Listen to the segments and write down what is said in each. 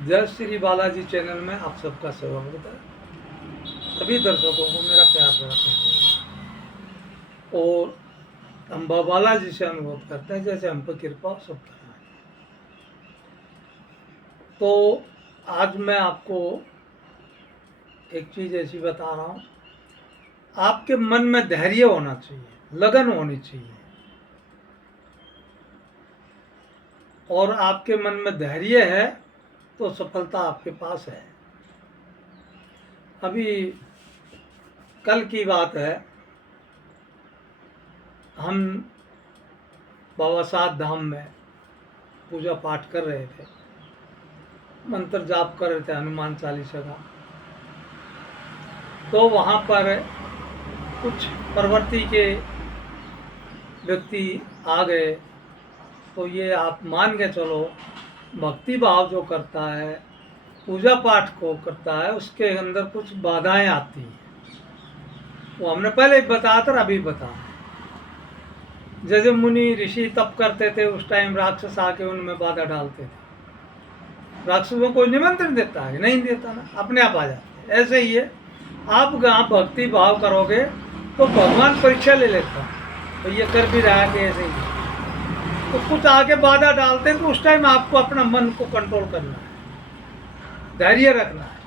जय श्री बालाजी चैनल में आप सबका स्वागत है। सभी दर्शकों को मेरा प्यार करते हैं और हम बालाजी से अनुरोध करते हैं जैसे हम पर कृपा सब करना है। तो आज मैं आपको एक चीज़ ऐसी बता रहा हूँ, आपके मन में धैर्य होना चाहिए, लगन होनी चाहिए। और आपके मन में धैर्य है तो सफलता आपके पास है। अभी कल की बात है, हम बाबा साहब धाम में पूजा पाठ कर रहे थे, मंत्र जाप कर रहे थे हनुमान चालीसा का। तो वहाँ पर कुछ प्रवृत्ति के व्यक्ति आ गए। तो ये आप मान के चलो, भक्ति भाव जो करता है, पूजा पाठ को करता है, उसके अंदर कुछ बाधाएं आती हैं। वो हमने पहले बताया था, अभी बता। जैसे मुनि ऋषि तप करते थे, उस टाइम राक्षस आके उनमें बाधा डालते थे। राक्षसों को कोई निमंत्रण देता है? नहीं देता ना, अपने आप आ जाते हैं। ऐसे ही है, आप जहाँ भक्ति भाव करोगे तो भगवान परीक्षा ले लेता है, तो ये कर भी रहा है कि ऐसे ही। तो कुछ आके बाधा डालते हैं, तो उस टाइम आपको अपना मन को कंट्रोल करना है, धैर्य रखना है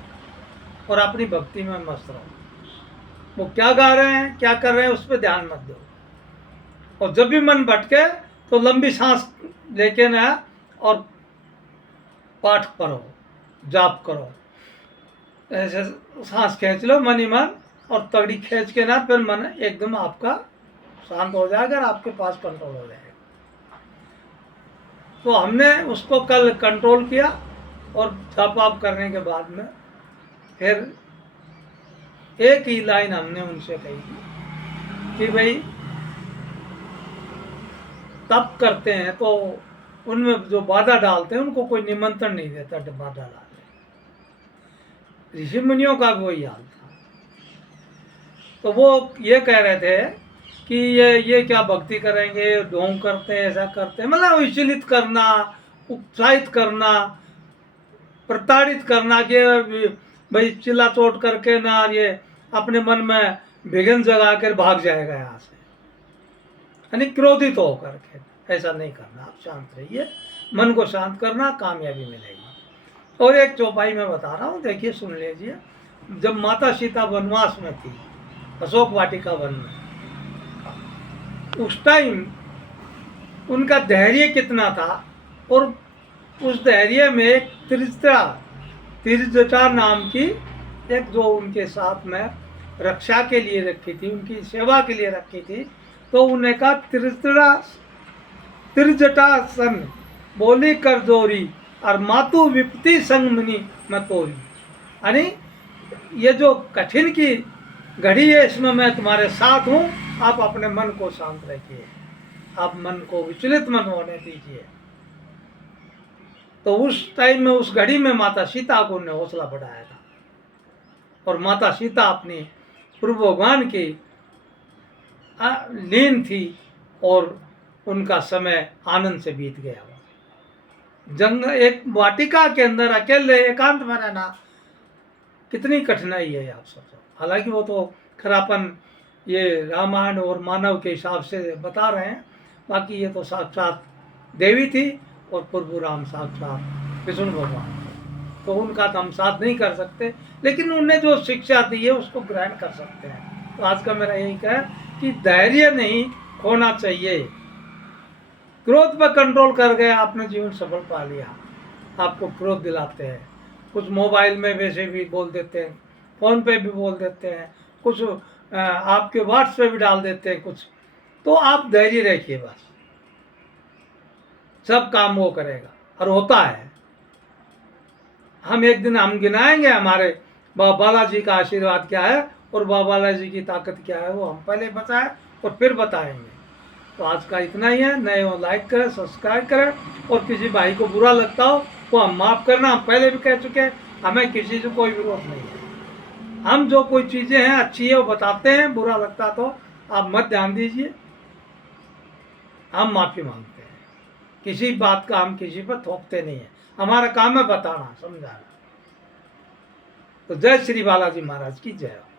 और अपनी भक्ति में मस्त रहो। वो क्या गा रहे हैं, क्या कर रहे हैं, उस पर ध्यान मत दो। और जब भी मन भटके तो लंबी सांस लेके ना और पाठ करो, जाप करो। ऐसे सांस खींच लो मन ही मन, और तगड़ी खींच के ना फिर मन एकदम आपका शांत हो जाएगा और आपके पास कंट्रोल हो जाएगा। तो हमने उसको कल कंट्रोल किया और जाप वाप करने के बाद में फिर एक ही लाइन हमने उनसे कही कि भाई तप करते हैं तो उनमें जो बाधा डालते हैं उनको कोई निमंत्रण नहीं देता, बाधा डालते। ऋषि मुनियों का भी वही हाल था। तो वो ये कह रहे थे कि ये क्या भक्ति करेंगे, ढोंग करते हैं, ऐसा करते हैं, मतलब विचलित करना, उत्साहित करना, प्रताड़ित करना कि भाई चिल्ला चोट करके ना ये अपने मन में विघ्न जगा कर भाग जाएगा यहाँ से, यानी क्रोधित होकर के। ऐसा नहीं करना, आप शांत रहिए, मन को शांत करना, कामयाबी मिलेगी। और एक चौपाई में बता रहा हूँ, देखिए सुन लीजिए। जब माता सीता वनवास में थी, अशोक वाटिका वन में, उस टाइम उनका धैर्य कितना था। और उस धैर्य में एक त्रिजटा नाम की एक जो उनके साथ में रक्षा के लिए रखी थी, उनकी सेवा के लिए रखी थी, तो उन्हें कहा त्रिजटा सन बोली कर जोरी और मातु विपत्ति संग मुनि मतोरी। यानी ये जो कठिन की घड़ी है, इसमें मैं तुम्हारे साथ हूँ, आप अपने मन को शांत रखिए, आप मन को विचलित मन होने दीजिए। तो उस टाइम में, उस घड़ी में माता सीता को उन्हें हौसला बढ़ाया था। और माता सीता अपनी प्रभु भगवान की लीन थी और उनका समय आनंद से बीत गया। जंग एक वाटिका के अंदर अकेले एकांत में रहना कितनी कठिनाई है, आप सोचो। हालांकि वो तो खरापन ये रामायण और मानव के हिसाब से बता रहे हैं, बाकी ये तो साक्षात देवी थी और प्रभु राम साक्षात विष्णु भगवान, तो उनका तो हम साथ नहीं कर सकते, लेकिन उन्हें जो शिक्षा दी है उसको ग्रहण कर सकते हैं। तो आज का मेरा यही कह कि धैर्य नहीं खोना चाहिए। क्रोध पर कंट्रोल कर गए, आपने जीवन सफल पा लिया। आपको क्रोध दिलाते हैं, कुछ मोबाइल में वैसे भी बोल देते हैं, फ़ोन पे भी बोल देते हैं, कुछ आपके व्हाट्स पे भी डाल देते हैं कुछ, तो आप धैर्य रखिए, बस सब काम वो करेगा और होता है। हम एक दिन हम गिनाएंगे हमारे बाबा बालाजी का आशीर्वाद क्या है और बाबा बालाजी की ताकत क्या है, वो हम पहले बताएं और फिर बताएंगे। तो आज का इतना ही है। नए हो लाइक करें, सब्सक्राइब करें, और किसी भाई को बुरा लगता हो तो हम माफ़ करना, हम पहले भी कह चुके हैं, हमें किसी से कोई विरोध नहीं है। हम जो कोई चीज़ें हैं अच्छी है वो बताते हैं, बुरा लगता तो आप मत ध्यान दीजिए, हम माफ़ी मांगते हैं। किसी बात का हम किसी पर थोपते नहीं हैं, हमारा काम है बताना, समझाना। तो जय श्री बालाजी महाराज की जय हो।